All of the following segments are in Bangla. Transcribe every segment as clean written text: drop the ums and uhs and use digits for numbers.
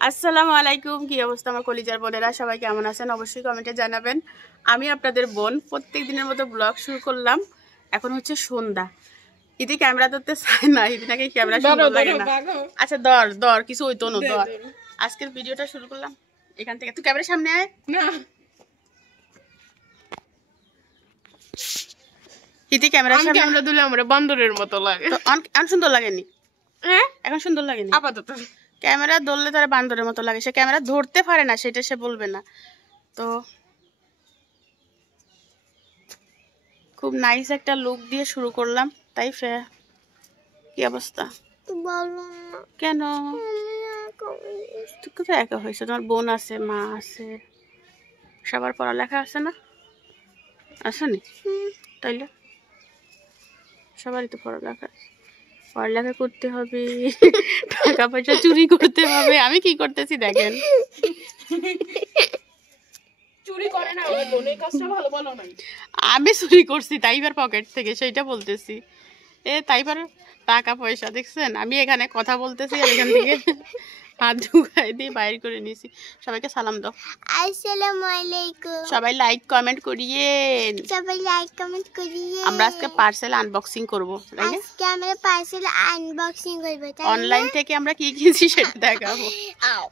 আসসালামু আলাইকুম, কি অবস্থা আমার কলিজার বোনেরা? সবাই কেমন আছেন অবশ্যই কমেন্টে জানাবেন। আমি আপনাদের বোন প্রত্যেক দিনের মতো ব্লগ শুরু করলাম। এখন হচ্ছে সন্ধ্যা। ইদি ক্যামেরা ধরতে চায় না, ইদি নাকি ক্যামেরা সুন্দর লাগে না। আচ্ছা দর কিছু হইতো না, দর আজকের ভিডিওটা শুরু করলাম এখান থেকে। তুই ক্যামেরার সামনে আয় না। ইদি ক্যামেরার সামনে ক্যামেরা দিলে আমরা বান্দরের মতো লাগে। এখন সুন্দর লাগেনি? হ্যাঁ এখন সুন্দর লাগেনি আপাতত। ক্যামেরা ধরলে তারা বান্দরের মতো লাগে। সে ক্যামেরা ধরতে পারে না, সেটা সে বলবে না। তো খুব নাইস একটা লুক দিয়ে শুরু করলাম। তাই কি অবস্থা কেন? তুই কোথায় একা হয়েছে? তোমার বোন আছে, মা আছে, সবার পড়ালেখা আছে না? আসেনি? তাইলে সবারই তো পড়ালেখা আছে। পড়ালেখা করতে হবে, টাকা পয়সা চুরি করতে হবে। আমি কি করতেছি দেখেন। চুরি করে না, বোনের কাজটা ভালো বলো না। আমি চুরি করছি তাইবার পকেট থেকে, সেইটা বলতেছি। তাইবার টাকা পয়সা দেখছেন? আমি এখানে কথা বলতেছি আর এখান থেকে হাত ঢুকাই দিয়ে বাইর করে নিয়েছি। সবাইকে সালাম দাও। আসসালামু আলাইকুম। সবাই লাইক কমেন্ট করিয়েন। সবাই লাইক কমেন্ট করিয়েন। আমরা আজকে পার্সেল আনবক্সিং করব। আজকে আমরা পার্সেল আনবক্সিং করব। অনলাইন থেকে আমরা কি কিনেছি সেটা দেখাবো।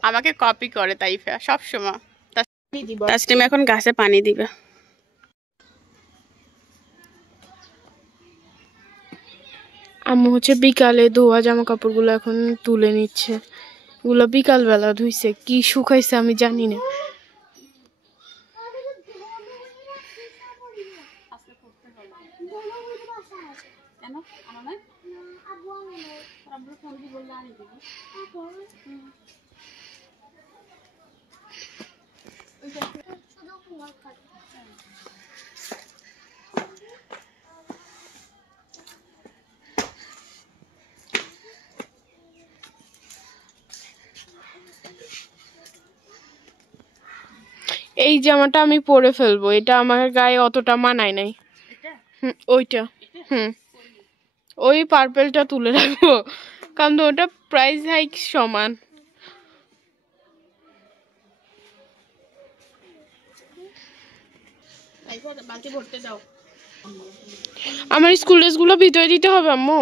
আমাকে কপি করে তাইফা সব সময়। তাসনিম এখন গাছে পানি দিবে। আম্মু হচ্ছে বিকালে ধোয়া জামা কাপড়গুলো এখন তুলে নিচ্ছে। এগুলো বিকালবেলা ধুইছে, কি শুকাইছে আমি জানি না। এই জামাটা আমি পরে ফেলবো, এটা আমার গায়ে অতটা মানায় নাই। ওইটা ওই পার্পেলটা তুলে রাখবো, কারণ ওটা প্রাইস হাইক সমান। আমার স্কুল ড্রেস গুলো ভিতরে দিতে হবে আম্মু।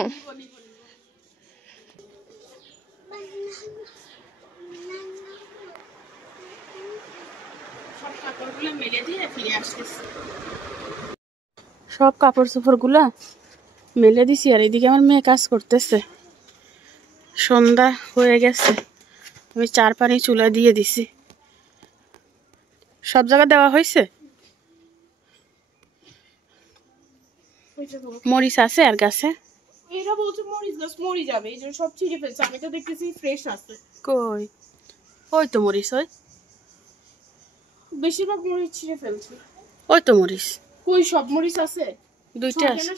সব কাপড় চোপড় গুলা মেলে দিছি, আর এদিকে আমার মেয়ে কাজ করতেছে। সন্ধ্যা হয়ে গেছে, আমি চার পানি চুলা দিয়ে দিছি। সব জায়গা দেওয়া হয়েছে। মরিচ আছে আর গাছে? এরা বলছে মরিচ গাছ মরে যাবে, এই জন্য সব ছিঁড়ে ফেলছে। আমি তো দেখতেছি ফ্রেশ আছে। কই? ওই তো মরিচ, ওই বেশিরভাগ মরিচ ছিঁড়ে ফেলছে। ওই তো মরিচ। কই সব মরিচ আছে? দুইটা আছে।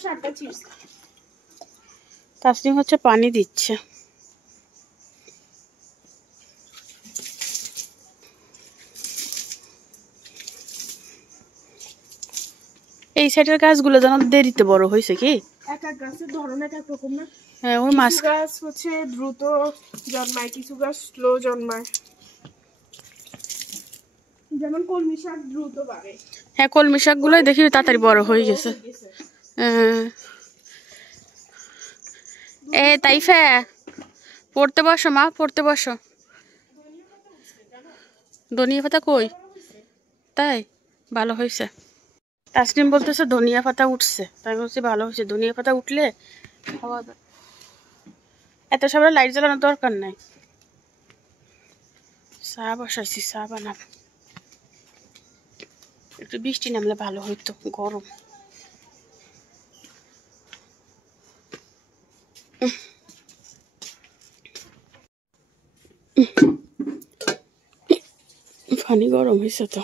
তাসনিম হচ্ছে পানি দিচ্ছে। এই সাইডের গাছগুলো যেন দেরিতে বড় হয়েছে। কি এক এক গাছের ধরন এক এক রকম না? হ্যাঁ, ওই মাছ গাছ হচ্ছে দ্রুত জন্মায়, কিছু গাছ স্লো জন্মায়। যেমন কলমি শাক দ্রুত বাড়ে। হ্যাঁ, কলমি শাক গুলোই দেখি তাড়াতাড়ি বড় হয়ে গেছে। তাইফা পড়তে বসো মা, পড়তে বসো। ধনিয়া পাতা কই? তাই ভালো হয়েছে। তাসনিম বলতেছে ধনিয়া পাতা উঠছে, তাই বলছি ভালো হয়েছে। ধনিয়া পাতা উঠলে খাওয়া যায়। এত সবাই লাইট জ্বালানোর দরকার নাই। চা বসাইছি, চা বানাব। একটু বৃষ্টি নামলে ভালো হইতো, গরম। পানি গরম হয়েছে তো।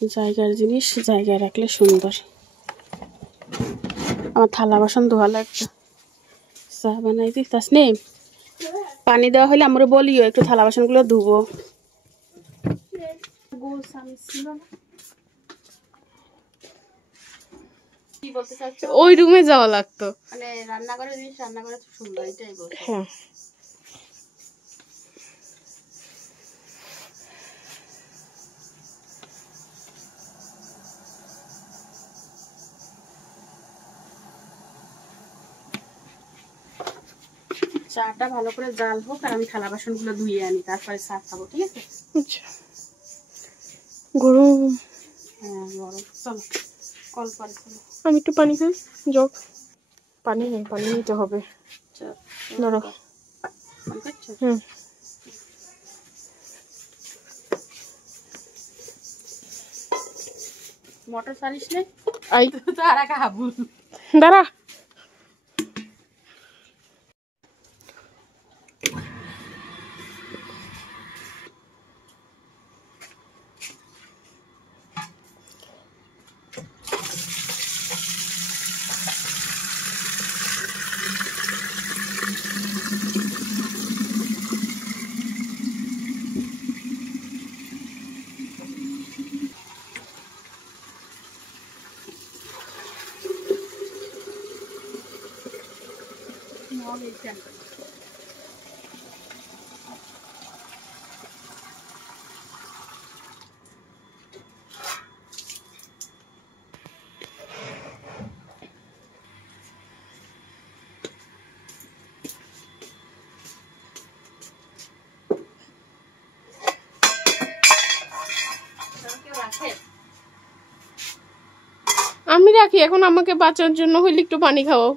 জায়গার জিনিস জায়গায় রাখলে সুন্দর। আমার থালা বাসন ধোয়া লাগবে। চা বানাই দিই। তাসনিম পানি দেওয়া হলে আমরা বলিও, একটু থালা বাসন গুলো ধুবো। কি বলতে চাচ্ছ? ওই রুমে যাওয়া লাগতো, মানে রান্নাঘরের জিনিস রান্নাঘরে সুন্দর, এটাই বলছি। হ্যাঁ। চাটা ভালো করে জাল হোক, আর আমি থালা বাসনগুলো ধুয়ে আনি, তারপরে চা খাবো, ঠিক আছে? আচ্ছা, গরম। হ্যাঁ গরম। চলো কল করে চলো। আমি একটু পানি খাই, জগ পানি নেই, পানি নিতে হবে। ধরো। হুম। মোটর চালিস নে? আই তো আর একা হাবু। দাঁড়া। আমি রাখি, এখন আমাকে বাঁচার জন্য হইলে একটু পানি খাওয়াও।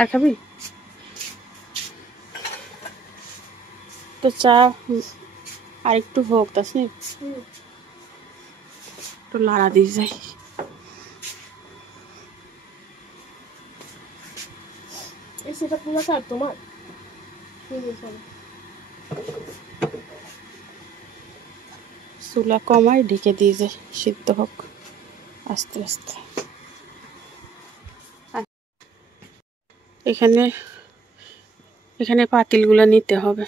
আর খাবি? তো চা আর একটু হোক, তাসনি একটু লাড়া দিয়ে যাই। সেটা পুরো কার তোমার? চুলা কমাই ঢেকে দিয়ে যাই, সিদ্ধ হোক আস্তে আস্তে। এখানে এখানে পাতিলগুলো নিতে হবে।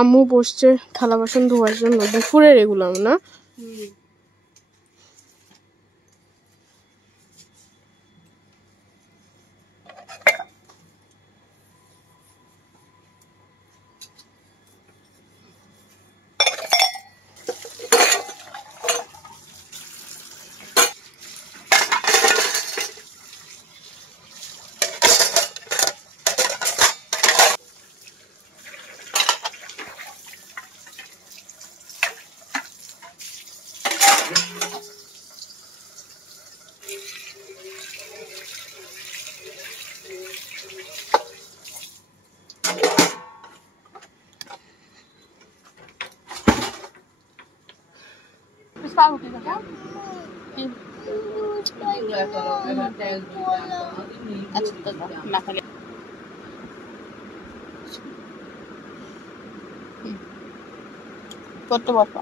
আম্মু বসছে থালা বাসন ধোয়ার জন্য, দুপুরের এগুলো না। আচ্ছা না খালি করতে পারবো।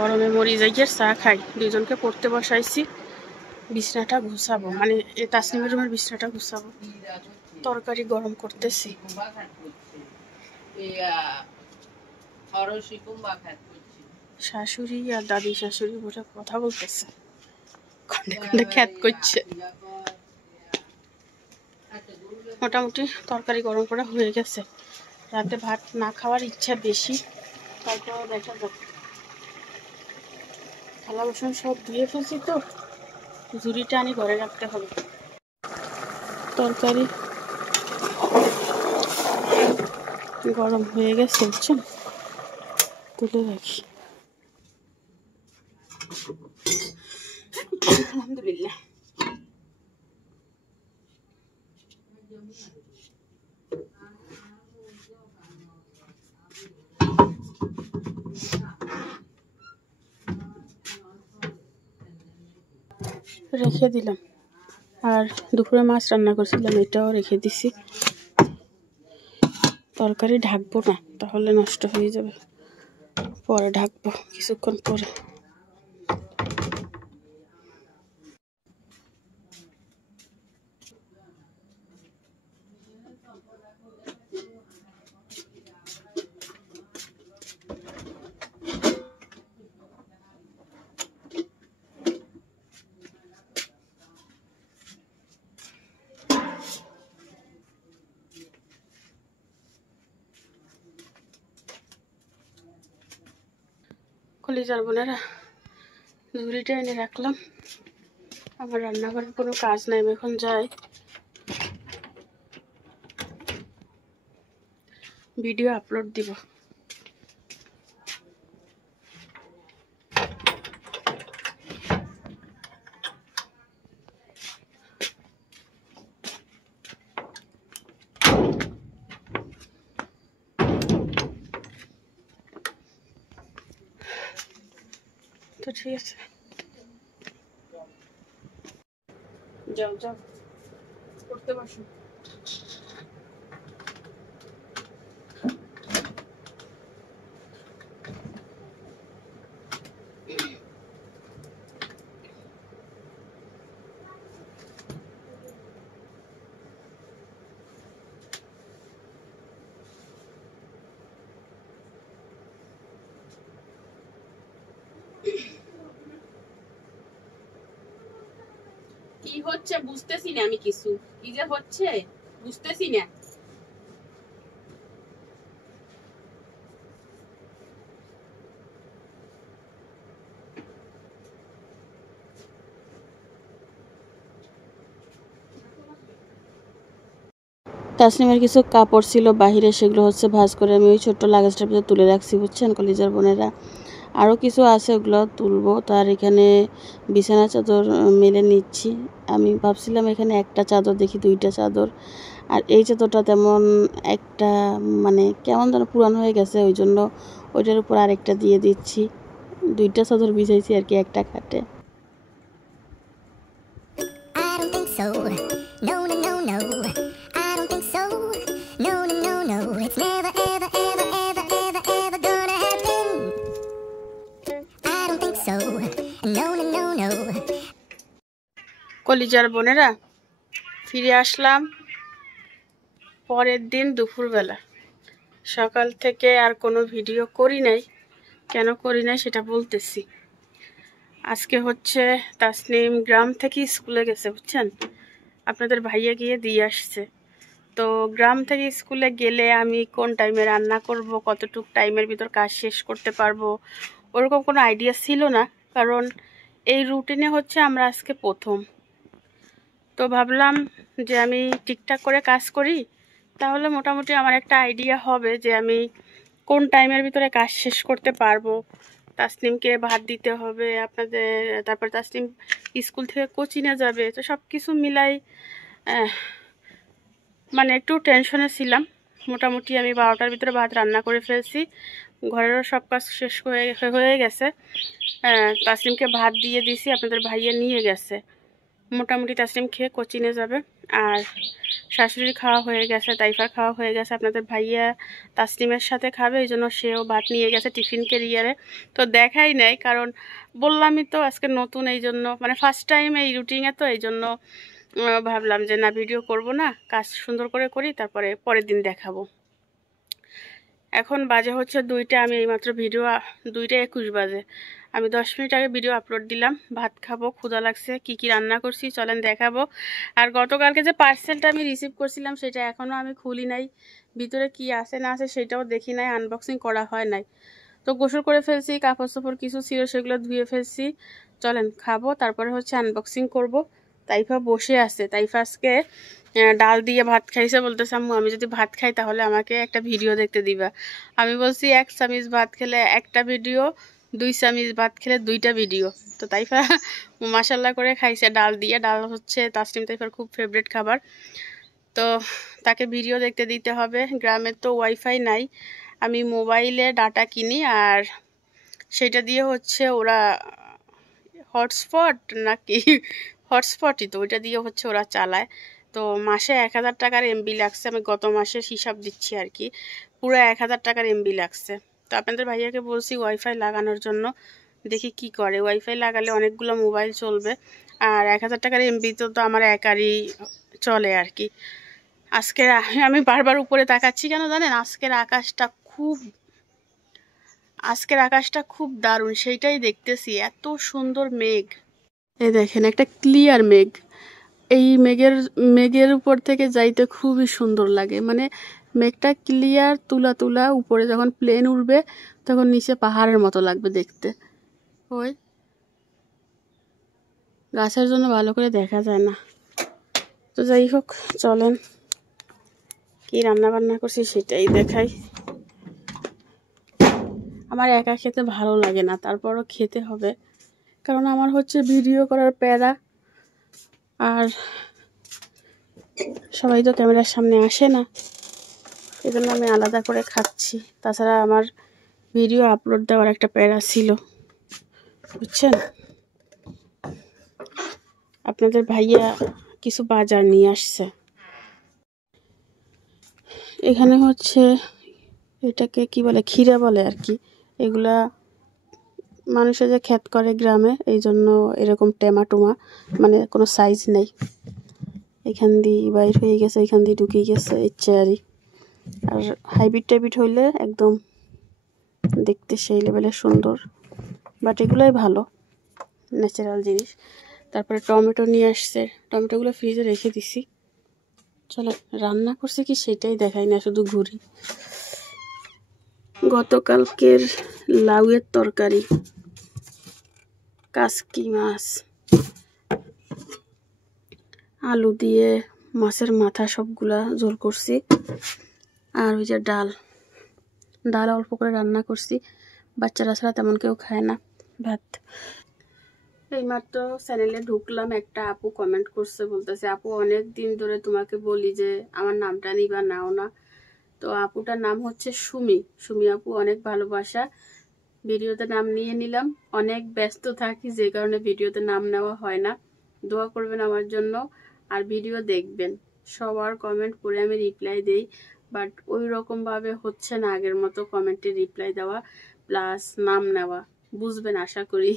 গরমে মরি যাই, চা খাই। দুজনকে পড়তে বসাইছি, বিছনাটা গুছাবো, মানে তাসনিমের রুমের বিছনাটা গুছাবো। তরকারি গরম করতেছি। শাশুড়ি আর দাদি শাশুড়ি বসে কথা বলতেছে, খন্ডে খন্ডে খ্যাত করছে। মোটামুটি তরকারি গরম করা হয়ে গেছে। রাতে ভাত না খাওয়ার ইচ্ছা বেশি, তারপর দেখা যাক। থালা বাসন সব ধুয়ে ফেলছি, তো ঝুড়িটা আনি ঘরে রাখতে হবে। তরকারি গরম হয়ে গেছে, বুঝছেন, তুলে রাখি। আলহামদুলিল্লাহ। রেখে দিলাম, আর দুপুরে মাছ রান্না করছিলাম, এটাও রেখে দিছি। তরকারি ঢাকবো না, তাহলে নষ্ট হয়ে যাবে, পরে ঢাকবো কিছুক্ষণ পরে। কলিজার বোনেরা, ঝুড়িটা এনে রাখলাম। আমার রান্নাঘরের কোনো কাজ নাই, আমি এখন যাই ভিডিও আপলোড দিব। তো ঠিক আছে, যাও যাও করতে বসো। কি হচ্ছে বুঝতেছি না আমি, কিছু কি যে হচ্ছে বুঝতেছি না। তাসনিমের কিছু কাপড় ছিল বাহিরে, সেগুলো হচ্ছে ভাঁজ করে আমি ওই ছোট্ট লাগেজটার ভিতরে তুলে রাখছি, বুঝছেন কলিজার বোনেরা। আরও কিছু আছে, ওগুলো তুলবো। তার এখানে বিছানা চাদর মেলে নিচ্ছি। আমি ভাবছিলাম এখানে একটা চাদর, দেখি দুইটা চাদর। আর এই চাদরটা তেমন একটা মানে কেমন যেন পুরানো হয়ে গেছে, ওই জন্য ওইটার উপর আরেকটা দিয়ে দিচ্ছি। দুইটা চাদর বিছাইছি আর কি, একটা খাটে। কলিজার বোনেরা, ফিরে আসলাম পরের দিন দুপুরবেলা। সকাল থেকে আর কোনো ভিডিও করি নাই, কেন করি নাই সেটা বলতেছি। আজকে হচ্ছে তাসনিম গ্রাম থেকে স্কুলে গেছে, বুঝছেন, আপনাদের ভাইয়া গিয়ে দিয়ে আসছে। তো গ্রাম থেকে স্কুলে গেলে আমি কোন টাইমে রান্না করব, কতটুকু টাইমের ভিতর কাজ শেষ করতে পারবো, ওরকম কোনো আইডিয়া ছিল না, কারণ এই রুটিনে হচ্ছে আমরা আজকে প্রথম। তো ভাবলাম যে আমি ঠিকঠাক করে কাজ করি, তাহলে মোটামুটি আমার একটা আইডিয়া হবে যে আমি কোন টাইমের ভিতরে কাজ শেষ করতে পারবো। তাসনিমকে ভাত দিতে হবে আপনাদের, তারপর তাসনিম স্কুল থেকে কোচিংয়ে যাবে, তো সব কিছু মিলাই মানে একটু টেনশনে ছিলাম। মোটামুটি আমি 12টার ভিতরে ভাত রান্না করে ফেলছি, ঘরেরও সব কাজ শেষ হয়ে গেছে। তাসলিমকে ভাত দিয়ে দিছি, আপনাদের ভাইয়া নিয়ে গেছে। মোটামুটি তাসলিম খেয়ে কোচিনে যাবে। আর শাশুড়ির খাওয়া হয়ে গেছে, তাইফার খাওয়া হয়ে গেছে, আপনাদের ভাইয়া তাসলিমের সাথে খাবে, এই জন্য সেও ভাত নিয়ে গেছে টিফিন ক্যারিয়ারে। তো দেখাই নাই, কারণ বললামই তো আজকে নতুন, এই জন্য মানে ফার্স্ট টাইম এই রুটিনে, তো এই জন্য ভাবলাম যে না ভিডিও করব না, কাজ সুন্দর করে করি, তারপরে পরের দিন দেখাবো। এখন বাজে হচ্ছে 2টা, আমি এইমাত্র ভিডিও 2:21 বাজে, আমি 10 মিনিট আগে ভিডিও আপলোড দিলাম। ভাত খাবো, ক্ষুধা লাগছে, কি কি রান্না করছি চলেন দেখাবো। আর গতকালকে যে পার্সেলটা আমি রিসিভ করছিলাম সেটা এখনও আমি খুলি নাই, ভিতরে কি আছে না আছে সেটাও দেখি নাই, আনবক্সিং করা হয় নাই। তো গোসল করে ফেলছি, কাপড় চোপড় কিছু ছিল সেগুলো ধুয়ে ফেলছি, চলেন খাবো, তারপরে হচ্ছে আনবক্সিং করব। তাইফা বসে আছে, তাইফা আজকে ডাল দিয়ে ভাত খাইছে, বলতেছে আম্মু আমি যদি ভাত খাই তাহলে আমাকে একটা ভিডিও দেখতে দিবা। আমি বলছি 1 চামচ ভাত খেলে একটা ভিডিও, 2 চামচ ভাত খেলে 2টা ভিডিও। তো তাইফা মাশাল্লাহ করে খাইছে ডাল দিয়ে। ডাল হচ্ছে তাসলিম তাইফার খুব ফেভারিট খাবার, তো তাকে ভিডিও দেখতে দিতে হবে। গ্রামে তো ওয়াইফাই নাই, আমি মোবাইলে ডাটা কিনি, আর সেটা দিয়ে হচ্ছে ওরা হটস্পট নাকি হটস্পটই তো, ওইটা দিয়ে হচ্ছে ওরা চালায়। তো মাসে 1000 টাকার এমবি লাগছে, আমি গত মাসের হিসাব দিচ্ছি আর কি, পুরো 1000 টাকার এমবি লাগছে। তো আপনাদের ভাইয়াকে বলছি ওয়াইফাই লাগানোর জন্য, দেখি কি করে। ওয়াইফাই লাগালে অনেকগুলো মোবাইল চলবে, আর 1000 টাকার এমবি তো আমার একারই চলে আর কি। আজকের আমি বারবার উপরে তাকাচ্ছি কেন জানেন, আজকের আকাশটা খুব দারুণ, সেইটাই দেখতেছি, এত সুন্দর মেঘ। এই দেখেন একটা ক্লিয়ার মেঘ, এই মেঘের উপর থেকে যাইতে খুবই সুন্দর লাগে, মানে মেঘটা ক্লিয়ার তুলা তুলা, উপরে যখন প্লেন উড়বে তখন নিচে পাহাড়ের মতো লাগবে দেখতে। ওই গাছের জন্য ভালো করে দেখা যায় না। তো যাই হোক, চলেন কি রান্না বান্না করছি সেটাই দেখাই। আমার একা খেতে ভালো লাগে না, তারপরও খেতে হবে, কারণ আমার হচ্ছে ভিডিও করার প্যারা, আর সবাই তো ক্যামেরার সামনে আসে না, এজন্য আমি আলাদা করে খাচ্ছি। তাছাড়া আমার ভিডিও আপলোড দেওয়ার একটা প্যারা ছিল, বুঝছেন। আপনাদের ভাইয়া কিছু বাজার নিয়ে আসছে, এখানে হচ্ছে এটাকে কি বলে, ক্ষীরা বলে আর কি। এগুলা মানুষে যে ক্ষেত করে গ্রামে, এই জন্য এরকম টেমা মানে কোনো সাইজ নেই, এখান দিয়ে বাইর হয়ে গেছে, এখান দিয়ে ঢুকে গেছে, ইচ্ছে আরই। আর হাইব্রিড হইলে একদম দেখতে সেই লেভেলে সুন্দর, বাট এগুলোই ভালো, ন্যাচারাল জিনিস। তারপরে টমেটো নিয়ে আসছে, টমেটোগুলো ফ্রিজে রেখে দিছি। চলো রান্না করছে কি সেটাই দেখাই না, শুধু ঘুরি। গতকালকের লাউয়ের তরকারি, কাসকি মাছ, আলু দিয়ে মাছের মাথা সবগুলা ঝোল করছি, আর ওই যে ডাল অল্প করে রান্না করছি, বাচ্চারা ছাড়া তেমন কেউ খায় না ভাত। এইমাত্র চ্যানেলে ঢুকলাম, একটা আপু কমেন্ট করছে, বলতেছে আপু অনেক দিন ধরে তোমাকে বলি যে আমার নামটা নিবা, নাও না। তো আপুটার নাম হচ্ছে সুমি আপু, অনেক ভালোবাসা, ভিডিওতে নাম নিয়ে নিলাম। অনেক ব্যস্ত থাকি যে কারণে ভিডিওতে নাম নেওয়া হয় না, দোয়া করবেন আমার জন্য, আর ভিডিও দেখবেন। সবার কমেন্ট পড়ে আমি রিপ্লাই দেই, বাট ওই রকমভাবে হচ্ছে না আগের মতো কমেন্টে রিপ্লাই দেওয়া প্লাস নাম নেওয়া, বুঝবেন আশা করি।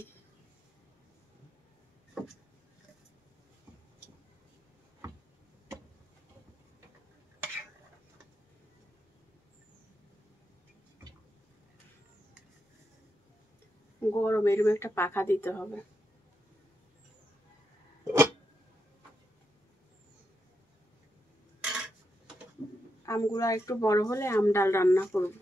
গরম, এরকম একটা পাখা দিতে হবে। আমগুলো একটু বড় হলে আম ডাল রান্না করব।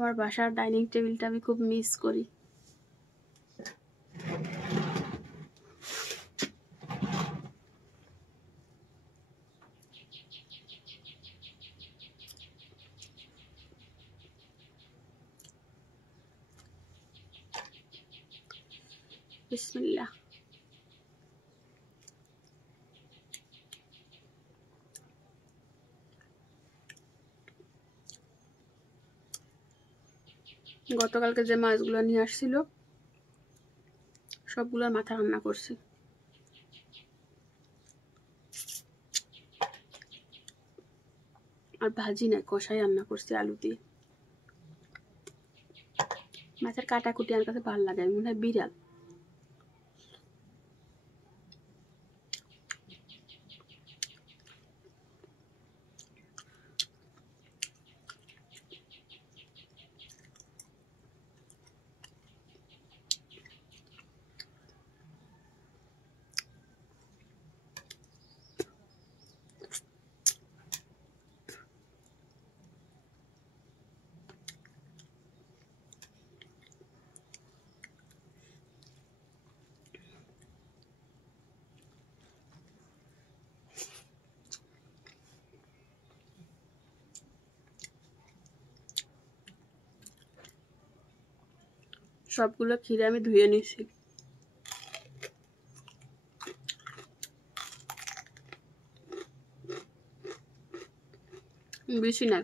আমার বাসার ডাইনিং টেবিলটা আমি খুব মিস করি। বিসমিল্লাহ। গতকালকে যে মাছগুলো নিয়ে আসছিল সবগুলোর মাথা রান্না করছি। আর ভাজি নাই, কষাই রান্না করছি আলু দিয়ে। মাছের কাটাকুটি আমার কাছে ভালো লাগে, মনে হয় বিড়াল। সবগুলো খিরে আমি ধুয়ে নিছি। বেশি না,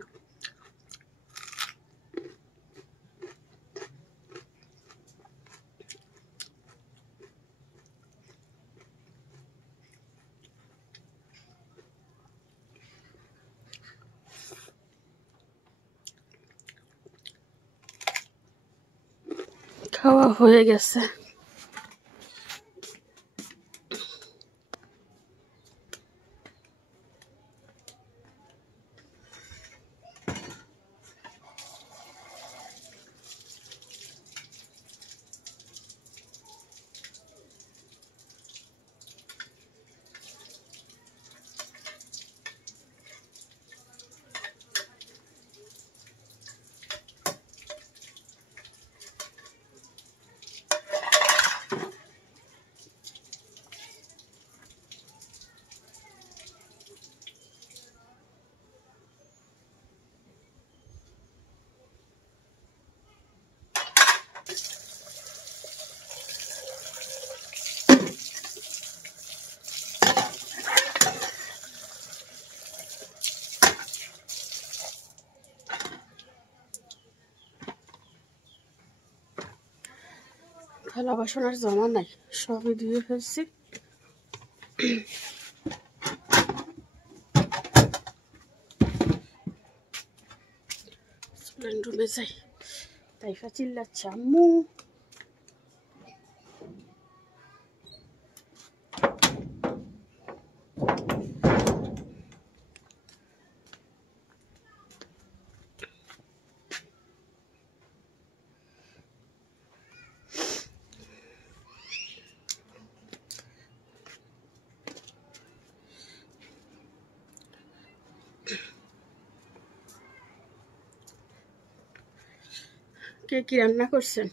খাওয়া হয়ে গেছে। থালা বাসন আর জমা নাই, সবই ধুয়ে ফেলছি। রুমে যাই। তাইফা চিল্লাচ্ছে আম্মু। কে কি রান্না করছেন,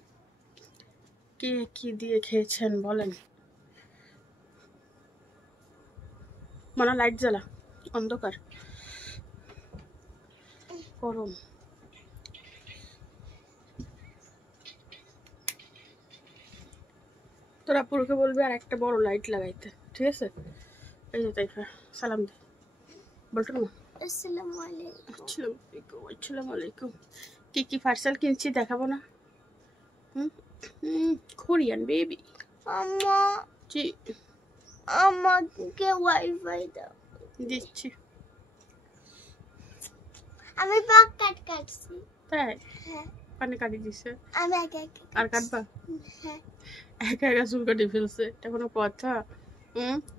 কে কি দিয়ে খেয়েছেন বলেন। মনে লাইট জ্বালা, অন্ধকার গরম। তোরা পুরোকে বলবি আর একটা বড় লাইট লাগাইতে, ঠিক আছে? এই যে তাইফা সালাম দে, বলতো না। আসসালামু আলাইকুম। আসসালামু আলাইকুম। কি কি পার্সেল কিনছি দেখাবো না? Korean baby. আম্মা জি, আমাকে ওয়াইফাই দাও। দিচ্ছি। আমি পাক কাটছি। তাই? হ্যাঁ। পানি কাটি দিছে। আমি একা একা। আর কাটবা? হ্যাঁ। একা একা চুল কাটি ফেলছে, এটা কোনো কথা?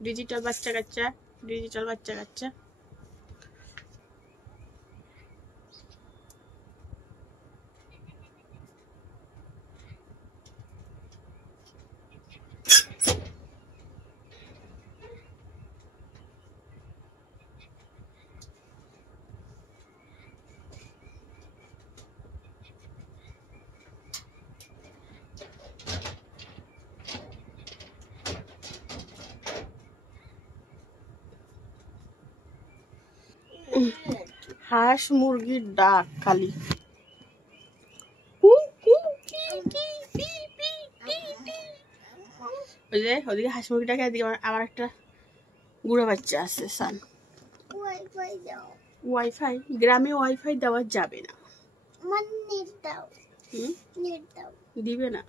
ডিজিটাল বাচ্চা কাচ্চা, ডিজিটাল বাচ্চা কাচ্চা। হাঁস মুরগির ডাক খালি। ওই যে ওদিকে হাঁস মুরগি ডাকে, এদিকে আমার একটা গুঁড়ো বাচ্চা আছে সান। ওয়াইফাই গ্রামে ওয়াইফাই দেওয়া যাবে না, দিবে না।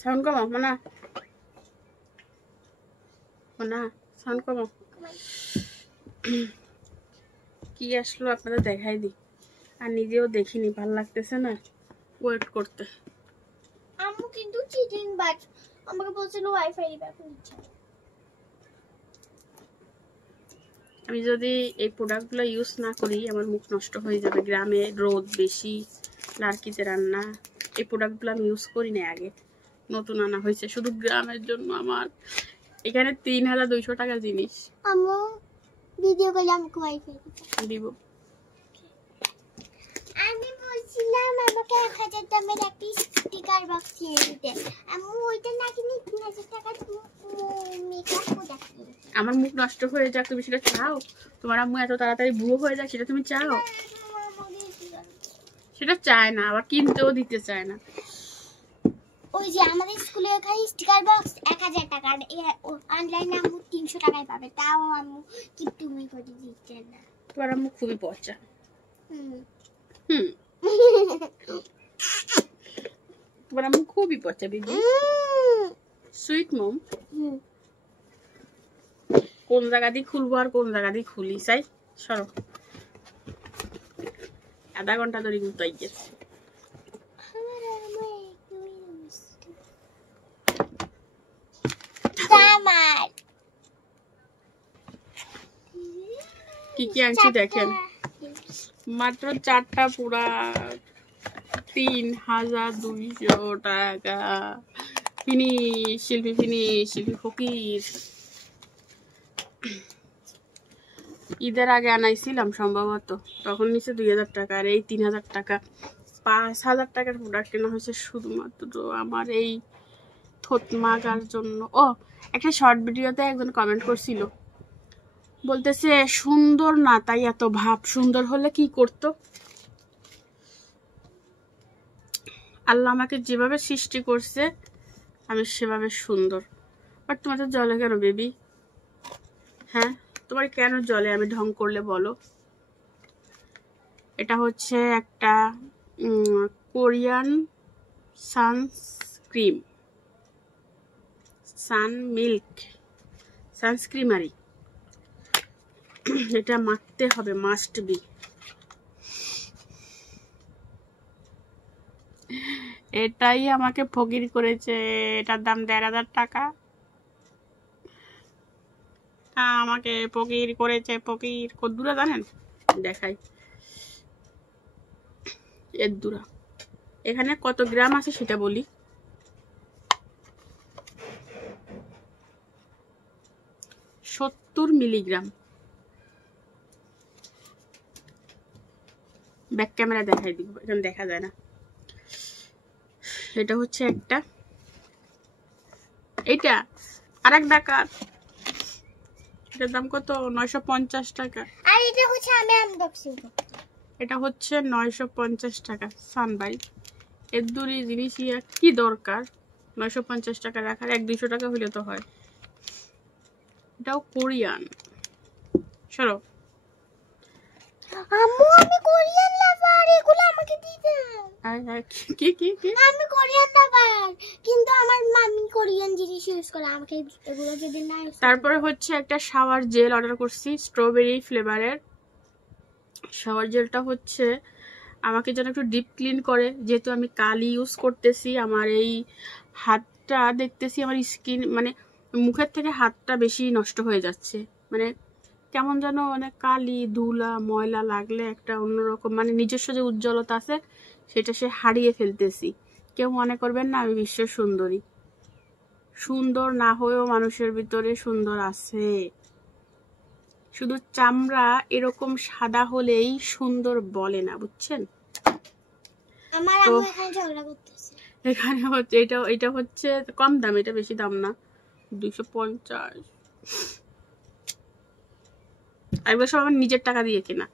সাউন্ড কমাও মানা, মানা সাউন্ড কমাও। কি আসলো আপনাদের দেখাই দি, আর নিজেও দেখিনি, ভালো লাগতেছে না ওয়েট করতে। আম্মু কিন্তু চিটিং বাট আমাকে বলছিল ওয়াইফাই দিবে। আমি যদি এই প্রোডাক্টগুলো ইউজ না করি আমার মুখ নষ্ট হয়ে যাবে। গ্রামে রোদ বেশি, লার্কিতে রান্না, এই প্রোডাক্টগুলো আমি ইউজ করি না আগে, নতুন আনা হয়েছে শুধু গ্রামের জন্য। আমার এখানে 3200 টাকার জিনিস। আম্মু ভিডিও কলে আমাকে ওয়াইফাই দিব। আমি বলছিলাম আমাকে 1000 দামের একটা স্টিকার বক্স কিনে দিতে। আম্মু ওইটা নাকি 3000 টাকা মেকআপ প্রোডাক্ট। আমার মুখ নষ্ট হয়ে যাক তুমি সেটা চাও? তোমার আম্মু এত তাড়াতাড়ি বুড়ো হয়ে যাক সেটা তুমি চাও? সেটা চায় না, আবার কিনতেও দিতে চায় না। ওই যে আমাদের স্কুলে ওখানে স্টিকার বক্স 1000 টাকা, অনলাইনে আম্মু 300 টাকায় পাবে, তাও আম্মু কি তুমি করে দিতে না। তোমার আম্মু খুবই পচা। তোমার আম্মু খুবই পচা বেবি। Sweet mom. কোন জায়গা দিয়ে খুলবো আর কোন জায়গা দিয়ে খুলি চাই, সরো। আধা ঘন্টা ধরে কিন্তু গেছে। কি কি আনছি দেখেন, মাত্র 4টা পুরা 3200 টাকা। ফিনিশ শিল্পী, ফিনিশ শিল্পী ফকির। ঈদের আগে আনাইছিলাম সম্ভবত, তখন নিচে 2000 টাকা, আর এই 3000 টাকা। 5000 টাকার প্রোডাক্ট কেনা হয়েছে শুধুমাত্র আমার এই থতমাগার জন্য। ও একটা শর্ট ভিডিওতে একজন কমেন্ট করছিল, বলতেছে সুন্দর না তাই এত ভাব, সুন্দর হলে কি করতো? আল্লাহ আমাকে যেভাবে সৃষ্টি করছে আমি সেভাবে সুন্দর। বাট তোমার তো জলে কেন বেবি? হ্যাঁ তোমার কেন জলে আমি ঢং করলে বলো? এটা হচ্ছে একটা কোরিয়ান সানস্ক্রিম, সান মিল্ক সানস্ক্রিমারি। এটা মাখতে হবে, মাস্ট বি। এটাই আমাকে ফকির করেছে, এটার দাম 1500 টাকা। আমাকে ফকির করেছে, ফকির। কদ্দুরা জানেন? দেখাই এর দুরা। এখানে কত গ্রাম আছে সেটা বলি। মিলিগ্রাম। ব্যাক ক্যামেরা দেখাই দিব, এখানে দেখা যায় না। এটা হচ্ছে একটা, এটা আরেক টাকা। এটার দাম কত? 950 টাকা। আর এটা হচ্ছে আমি আনবক্সিং করব। এটা হচ্ছে 950 টাকা। সানবাই এর দুরি জিনিস কি দরকার 950 টাকা রাখার? 100-200 টাকা হলে তো হয়। এটাও কোরিয়ান। সরো। আম্মু আমি কোরিয়ান লাভার, এগুলো আমাকে দিয়ে দাও। কি কি কি? আমি কোরিয়ান লাভার, কিন্তু আমার মামি কোরিয়ান জিনিস ইউজ করে, আমাকে এগুলো যদি না ইউজ। তারপরে হচ্ছে একটা শাওয়ার জেল অর্ডার করছি, স্ট্রবেরি ফ্লেভারের। শাওয়ার জেলটা হচ্ছে আমাকে যেন একটু ডিপ ক্লিন করে, যেহেতু আমি কালি ইউজ করতেছি। আমার এই হাতটা দেখতেছি, আমার স্কিন মানে মুখের থেকে হাতটা বেশি নষ্ট হয়ে যাচ্ছে, মানে কেমন যেন মানে কালি ধুলা ময়লা লাগলে একটা অন্যরকম মানে নিজস্ব যে উজ্জ্বলতা আছে সেটা সে হারিয়ে ফেলতেছি। কেউ মনে করবেন না আমি বিশ্ব সুন্দরী, সুন্দর না হয়েও মানুষের ভিতরে সুন্দর আছে। শুধু চামড়া এরকম সাদা হলেই সুন্দর বলে না, বুঝছেন? আমার আম্মু এখানে ঝগড়া করতেছে। এখানে হচ্ছে এটা হচ্ছে কম দাম, এটা বেশি দাম না, 250। আর এগুলো সব আমার নিজের টাকা দিয়ে কেনা,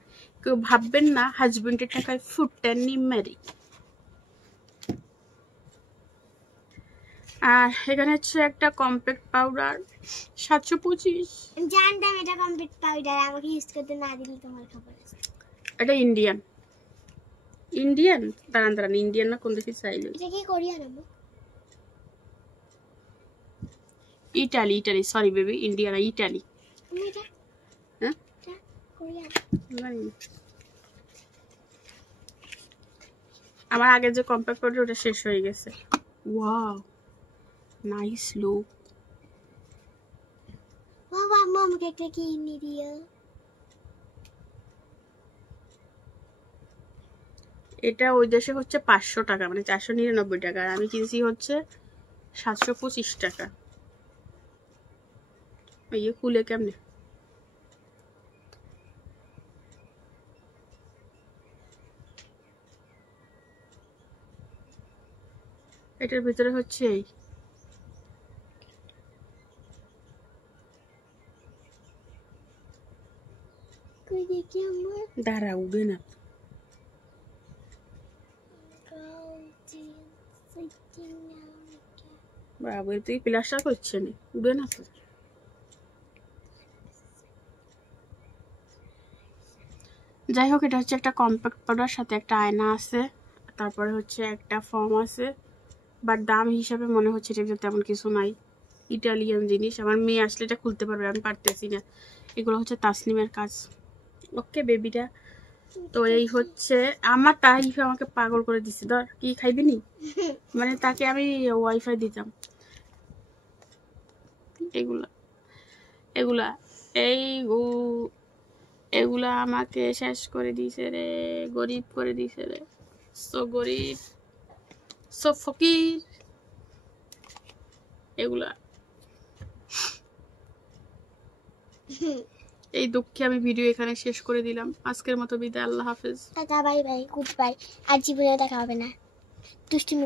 কেউ ভাববেন না হাজবেন্ডের টাকায় ফুটতেননি মেরি। আর এখানে হচ্ছে একটা কম্প্যাক্ট পাউডার 725। জানতাম এটা কমপ্লিট পাউডার, আমাকে ইউজ করতে না দিলে তোমার খবর আছে। এটা ইন্ডিয়ান ইন্ডিয়ান দাঁড়ান দাঁড়ান, ইন্ডিয়ান না কোন দেশে চাইলে, এটা কি কোরিয়ান আম্মু? Italy Italy, sorry baby, India না ইটালি। আম্মু এটা হ্যাঁ এটা কোরিয়ান। জানি না। আমার আগে যে কম্প্যাক্ট পাউডার ওটা শেষ হয়ে গেছে। Wow nice look. বাবা আম্মু আমাকে একটা কিনে দিও। এটা ওই দেশে হচ্ছে 500 টাকা, মানে 499 টাকা, আর আমি কিনছি হচ্ছে 725 টাকা। ইয়ে খুলে কেমনে? এটার ভিতরে হচ্ছে এই কই দেখি আম্মু? দাঁড়া উঠবে না। বাবা তুই প্লাস্টার করছে না, উঠবে না তো। যাই হোক, এটা হচ্ছে একটা কম্প্যাক্ট পাউডার, সাথে একটা আয়না আছে, তারপরে হচ্ছে একটা ফর্ম আছে, বাট দাম হিসাবে মনে হচ্ছে এটা তেমন কিছু নাই। ইটালিয়ান জিনিস, আমার মেয়ে আসলে এটা খুলতে পারবে, আমি পারতেছি না। এগুলো হচ্ছে তাসনিমের কাজ। ওকে বেবিটা। তো এই হচ্ছে আমার তারিফ আমাকে পাগল করে দিচ্ছে। ধর কি খাইবি নি, মানে তাকে আমি ওয়াইফাই দিতাম। এগুলা এগুলা এই এগুলা আমাকে শেষ করে দিয়েছে রে, গরিব করে দিয়েছে রে, সো গরিব, সো ফকির। এগুলা এই দুঃখে আমি ভিডিও এখানে শেষ করে দিলাম। আজকের মতো বিদায়, আল্লাহ হাফেজ, ta-ta, bye bye, good bye. আর জীবনে দেখা হবে না। দুষ্টুমি